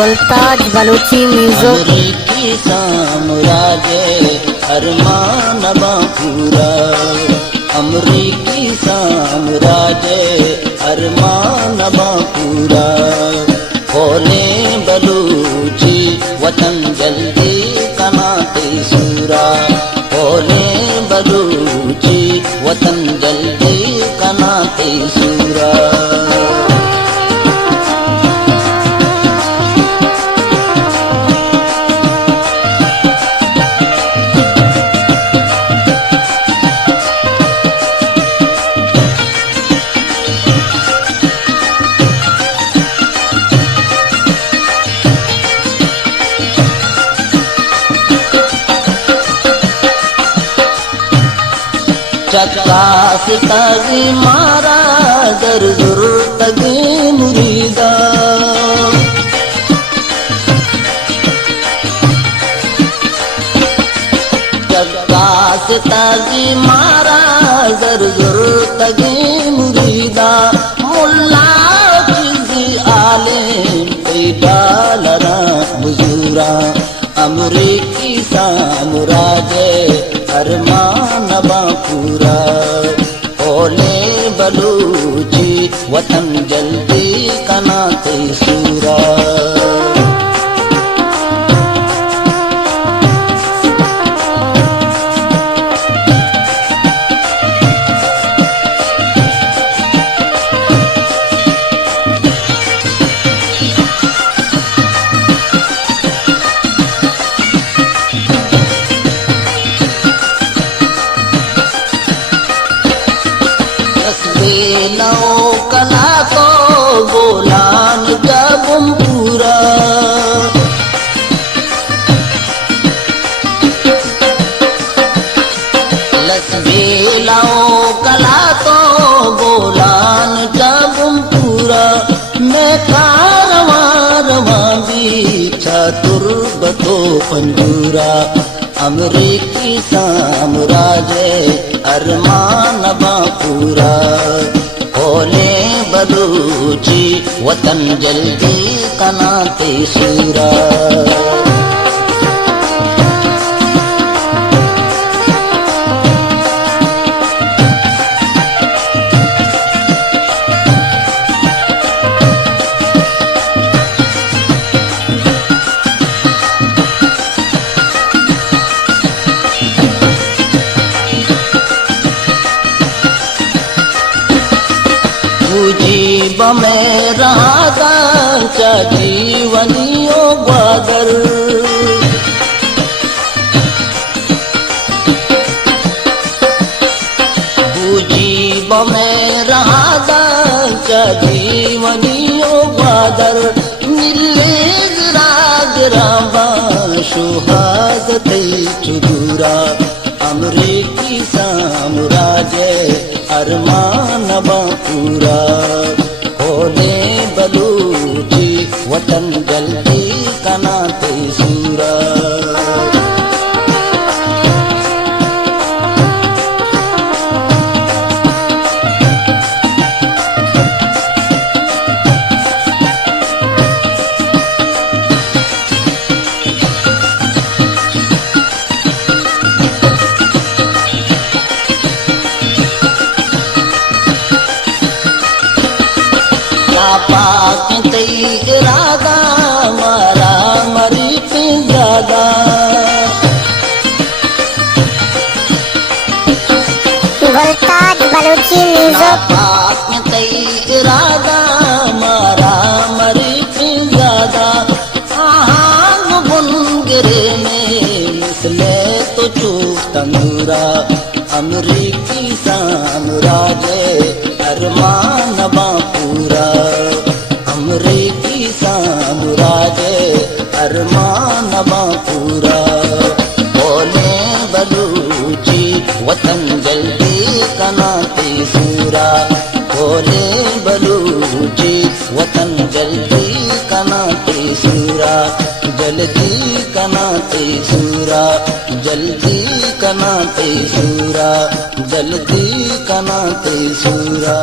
गुलताज Balochi music. अमरीकी साम्राज्य अरमान पूरा, अमरीकी साम्राज्य अरमान पूरा। खोले बलूची वतन जल्दी कनाते सूरा, खोले बलूची वतन जल्दी कनाते सूरा। चक्का से तगी मारा दर जुर तगी मुरीदा, चक्का से तगी मारा दर जुर तगी मुरीदा। मुल्ला चीज़ी आलिम डालरा बुजुरा, अमरीकी साम्राज्य अरमान पूरा। ओले बलूची वतन जल्दी कनाते सूरा। नौ कला तो गोलान जबम पूरा, लसबेलाओ कला तो गोलान जबम पूरा। मैं कारवां बीछा तुर्बतो पंजूरा, अमरीकी साम्राज्य अरमान पूरा। ओले बलूची वतन जल्दी कनाते सूरा। जीव में राधा चा जीवनियो ग्वादर, जीव में राधा चा जीवनियो ग्वादर। मिले राग राबा सुहागते चुदूरा, अमरीकी साम्राज्य अरमान पूरा। खोले बलूची वतन जल्दी कनाते सूरा। पाक इरादा मारा मरी पे ज्यादा, गुलताज बलूची म्यूजिक। पाक इरादा मारा मरी पे ज्यादा। आहंग बुनगरे में मिसले तो चूक तंदूरा, अमरीकी साम्राज्य अरमान पूरा। अमरीकी साम्राज्य अरमान पूरा। बोले बलूची वतन जल्दी कनाते सूरा, बोले बलूची वतन जल्दी कनाते सूरा। जल्दी कनाते सूरा, जल्दी कनाते सूरा, जल्दी कनाते सूरा।